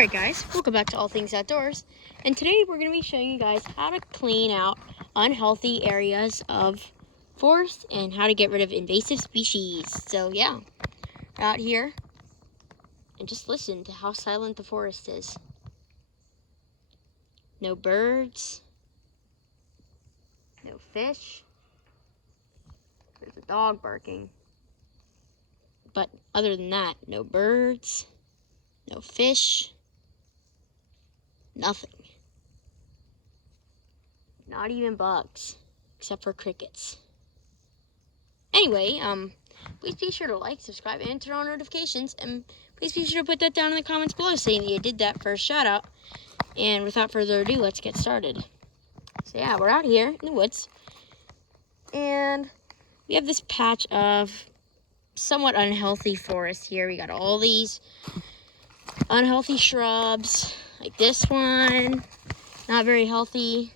Alright guys, welcome back to All Things Outdoors, and today we're going to be showing you guys how to clean out unhealthy areas of forest and how to get rid of invasive species. So yeah, out here, and just listen to how silent the forest is. No birds, no fish, there's a dog barking, but other than that, no birds, no fish, nothing. Not even bugs, except for crickets. Anyway, please be sure to like, subscribe, and turn on notifications. And please be sure to put that down in the comments below saying that you did that for a shout out. And without further ado, let's get started. So yeah, we're out here in the woods. And we have this patch of somewhat unhealthy forest here. We got all these unhealthy shrubs, like this one, not very healthy.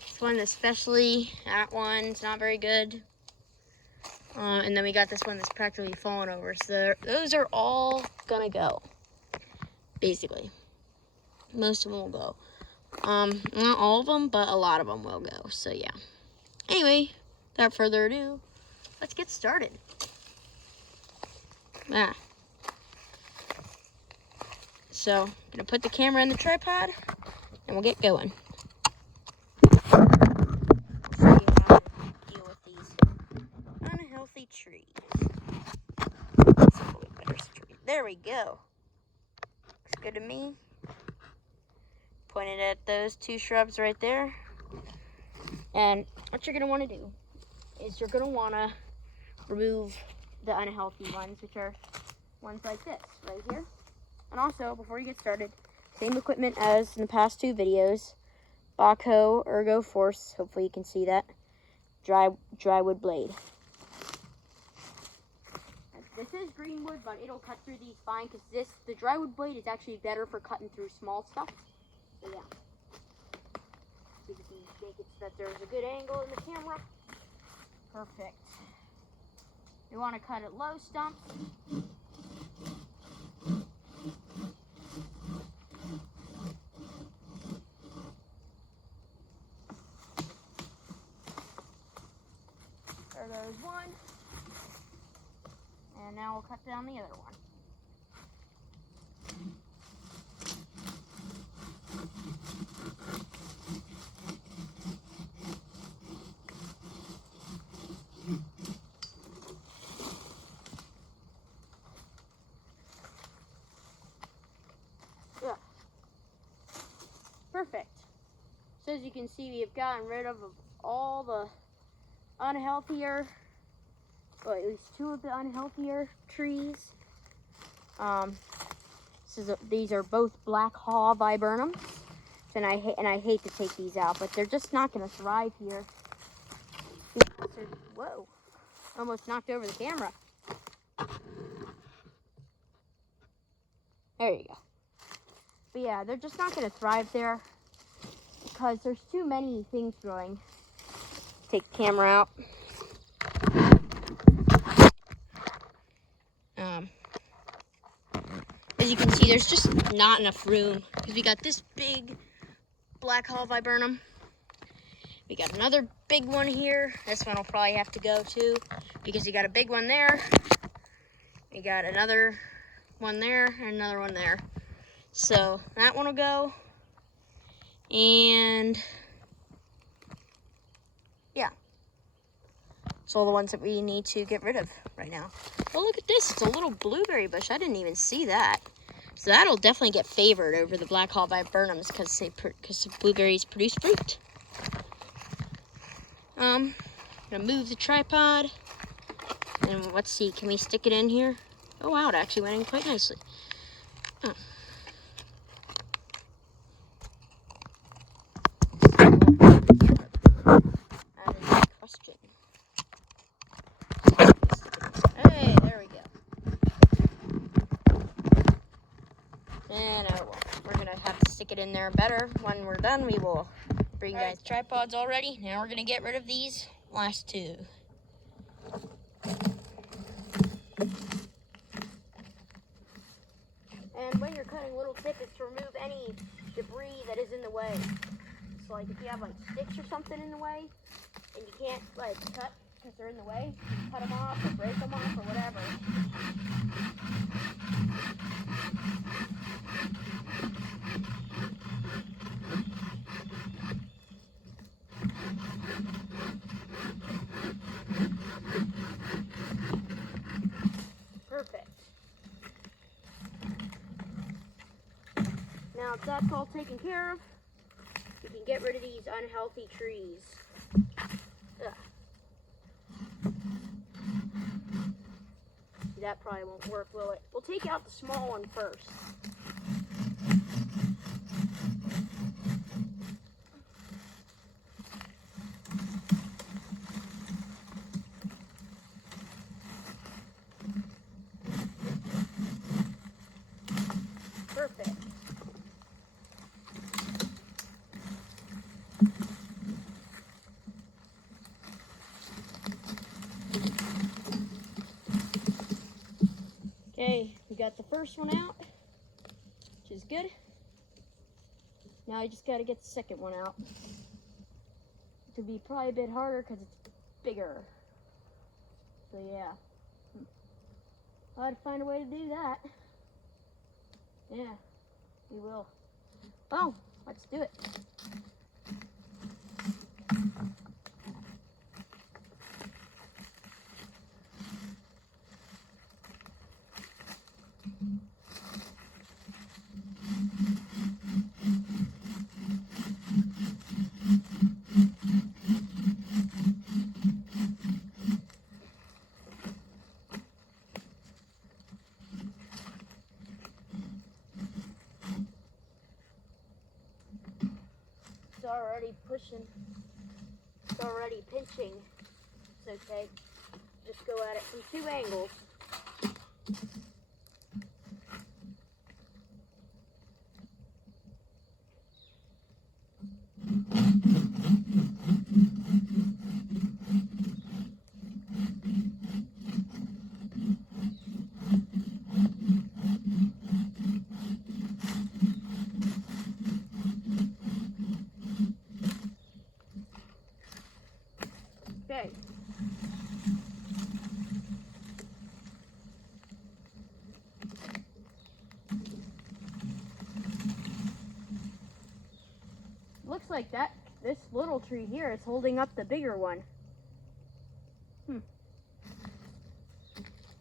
This one especially, that one's not very good. And then we got this one that's practically fallen over. So those are all gonna go, basically. Most of them will go. Not all of them, but a lot of them will go. So yeah. Anyway, without further ado, let's get started. So I'm gonna put the camera in the tripod, and we'll get going. Unhealthy trees. There we go. Looks good to me. Pointed at those two shrubs right there. And what you're going to want to do is you're going to want to remove the unhealthy ones, which are ones like this right here. And also, before you get started, same equipment as in the past two videos. Bahco Ergo Force, hopefully you can see that. Drywood blade. This is green wood, but it'll cut through these fine because the drywood blade is actually better for cutting through small stuff. So yeah. So you can make it so that there's a good angle in the camera. Perfect. You want to cut it low stumps. There goes one. And now we'll cut down the other one. Yeah. Perfect. So as you can see, we have gotten rid of all the unhealthier, well, at least two of the unhealthier trees. These are both black haw viburnums, and I hate to take these out, but they're just not going to thrive here. Whoa! Almost knocked over the camera. There you go. But yeah, they're just not going to thrive there because there's too many things growing. Take the camera out. As you can see, there's just not enough room because we got this big black haw viburnum. We got another big one here. This one will probably have to go too because you got a big one there. We got another one there and another one there. So that one will go. And yeah. It's all the ones that we need to get rid of right now. Oh, look at this. It's a little blueberry bush. I didn't even see that. So that'll definitely get favored over the black haw viburnums because the blueberries produce fruit. I'm gonna move the tripod. And let's see, can we stick it in here? Oh wow, it actually went in quite nicely. Oh. That is a question. Hey, there we go. And we're gonna have to stick it in there better. When we're done, we will bring you guys tripods all ready. Now we're gonna get rid of these last two. And when you're cutting little tips to remove any debris that is in the way. So like if you have like sticks or something in the way and you can't like cut because they're in the way, you cut them off or break them off or whatever. Perfect. Now if that's all taken care of, you can get rid of these unhealthy trees. Ugh. That probably won't work, will it? We'll take out the small one first. Perfect. Okay, we got the first one out, which is good. Now I just got to get the second one out. It'll be probably a bit harder because it's bigger. So yeah, I'll have to find a way to do that. Yeah, we will. Oh, let's do it. It's already pushing. It's already pinching. It's okay. Just go at it from 2 angles. Okay. Looks like this little tree here is holding up the bigger one. And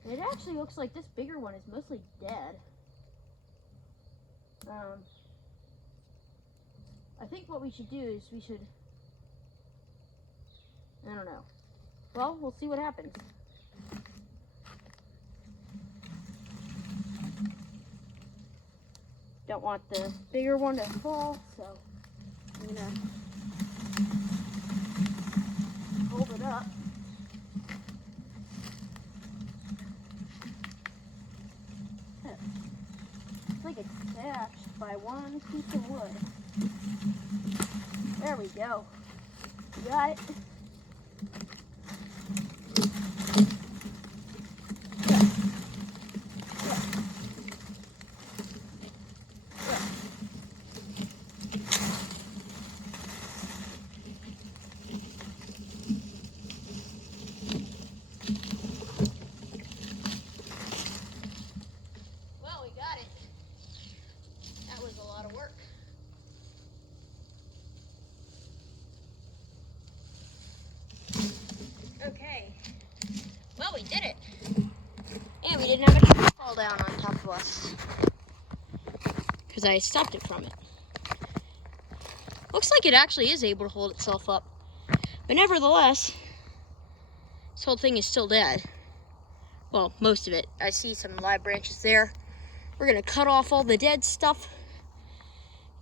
it actually looks like this bigger one is mostly dead. I think what we should do is I don't know. Well, we'll see what happens. Don't want the bigger one to fall, so I'm gonna hold it up. It's like it's attached by one piece of wood. There we go. You got it. Okay, well, we did it. And we didn't have a tree fall down on top of us because I stopped it from it. Looks like it actually is able to hold itself up. But nevertheless, this whole thing is still dead. Well, most of it. I see some live branches there. We're going to cut off all the dead stuff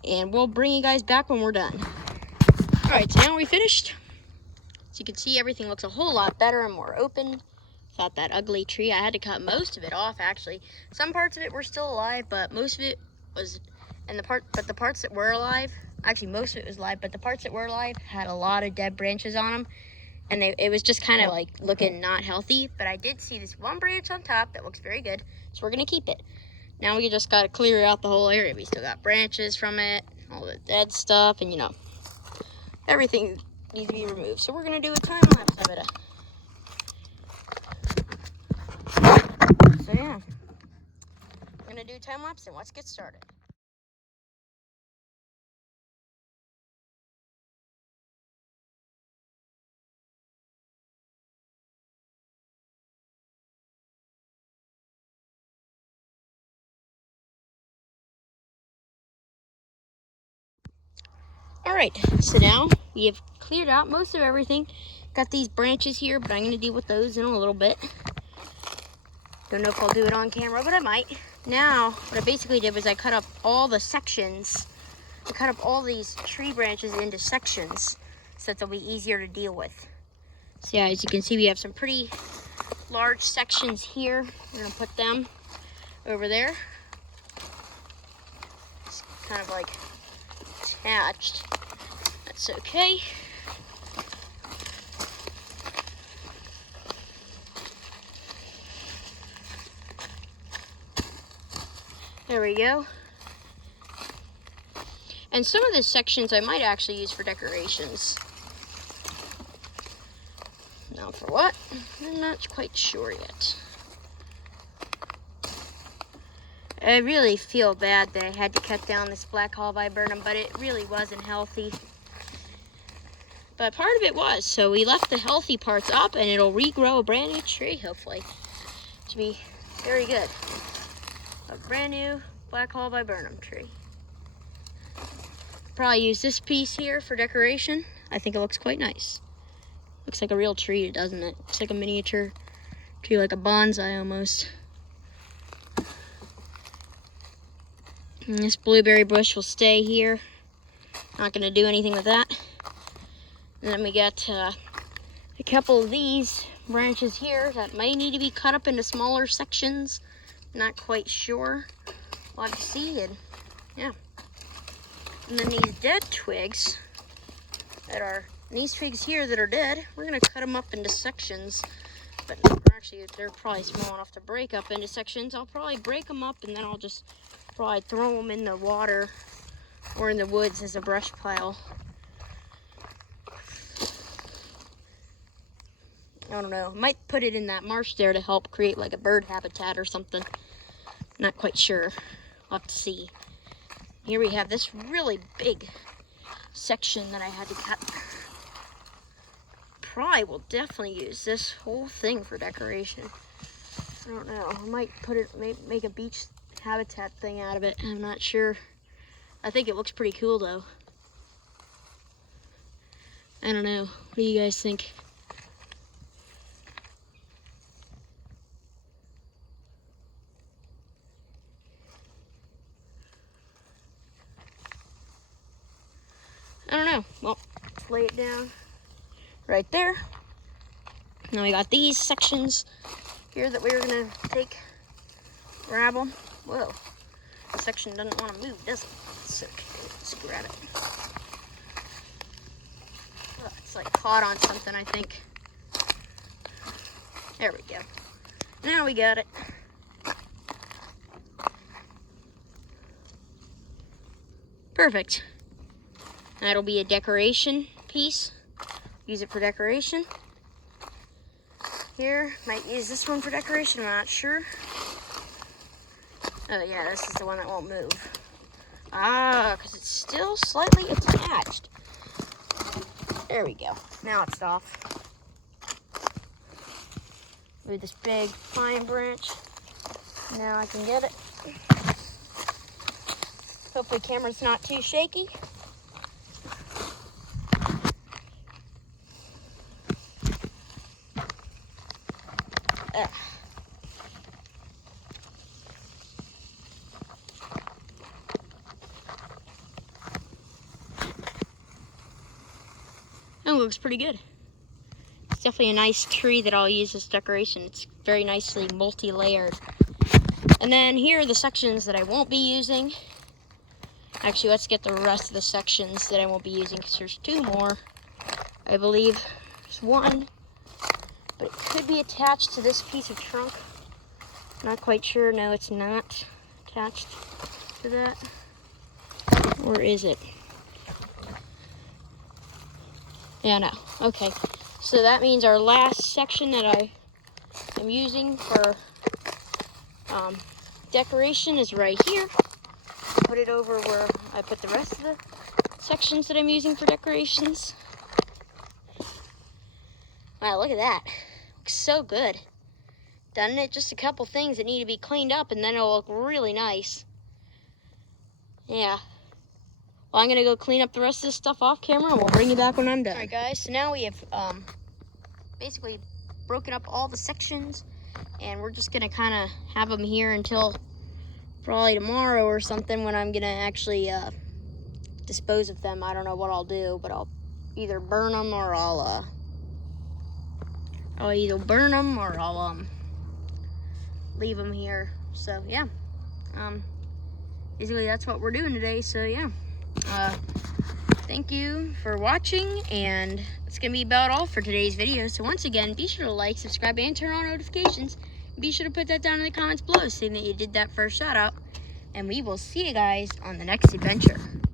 and we'll bring you guys back when we're done. Alright, so now we finished. So you can see everything looks a whole lot better and more open. Without that ugly tree, I had to cut most of it off actually. Some parts of it were still alive, but most of it was, but the parts that were alive, actually most of it was alive, but the parts that were alive had a lot of dead branches on them. And it was just kind of like looking not healthy. But I did see this one branch on top that looks very good, so we're gonna keep it. Now we just gotta clear out the whole area. We still got branches from it, all the dead stuff, and you know, everything needs to be removed. So we're gonna do a time lapse of it. So yeah, we're gonna do time lapse and let's get started. Alright, so now we have cleared out most of everything. Got these branches here, but I'm going to deal with those in a little bit. Don't know if I'll do it on camera, but I might. Now, what I basically did was I cut up all the sections. I cut up all these tree branches into sections so that they'll be easier to deal with. So yeah, as you can see, we have some pretty large sections here. We're going to put them over there. It's kind of like attached. That's okay. There we go. And some of the sections I might actually use for decorations. Now for what? I'm not quite sure yet. I really feel bad that I had to cut down this black Hall viburnum, but it really wasn't healthy. But part of it was, so we left the healthy parts up and it'll regrow a brand new tree, hopefully. Should be very good. A brand new black Hall viburnum tree. Probably use this piece here for decoration. I think it looks quite nice. Looks like a real tree, doesn't it? It's like a miniature tree, like a bonsai almost. And this blueberry bush will stay here. Not going to do anything with that. And then we got a couple of these branches here that may need to be cut up into smaller sections. Not quite sure. We'll have to see. And yeah. And then these dead twigs these twigs here that are dead, we're going to cut them up into sections. But actually, they're probably small enough to break up into sections. I'll probably break them up and then I'll just probably throw them in the water or in the woods as a brush pile. I don't know. I might put it in that marsh there to help create like a bird habitat or something. Not quite sure. We'll have to see. Here we have this really big section that I had to cut. Probably will definitely use this whole thing for decoration. I don't know. I might put it, make a beach habitat thing out of it. I'm not sure. I think it looks pretty cool though. I don't know. What do you guys think? I don't know. Well, let's lay it down right there. Now we got these sections here that we were gonna grab them. Whoa, the section doesn't want to move, does it? It's okay. Let's grab it. Oh, it's like caught on something, I think. There we go. Now we got it. Perfect. That'll be a decoration piece. Use it for decoration. Here, might use this one for decoration, I'm not sure. Oh yeah, this is the one that won't move. Ah, because it's still slightly attached. There we go. Now it's off. With this big pine branch. Now I can get it. Hopefully camera's not too shaky. That looks pretty good. It's definitely a nice tree that I'll use as decoration. It's very nicely multi-layered. And then here are the sections that I won't be using. Actually, let's get the rest of the sections that I won't be using because there's two more, I believe. There's one, but it could be attached to this piece of trunk. Not quite sure. No, it's not attached to that. Or is it? Yeah, no. Okay. So that means our last section that I am using for decoration is right here. Put it over where I put the rest of the sections that I'm using for decorations. Wow, look at that. Looks so good. Done it, just a couple things that need to be cleaned up and then it'll look really nice. Yeah. Well, I'm gonna go clean up the rest of this stuff off camera and we'll bring you back when I'm done. Alright guys, so now we have basically broken up all the sections and we're just gonna kinda have them here until probably tomorrow or something when I'm gonna actually dispose of them. I don't know what I'll do, but I'll either burn them or I'll leave them here. So yeah, basically that's what we're doing today. So yeah, thank you for watching, and it's gonna be about all for today's video. So once again, be sure to like, subscribe, and turn on notifications. Be sure to put that down in the comments below saying that you did that first shout out, and we will see you guys on the next adventure.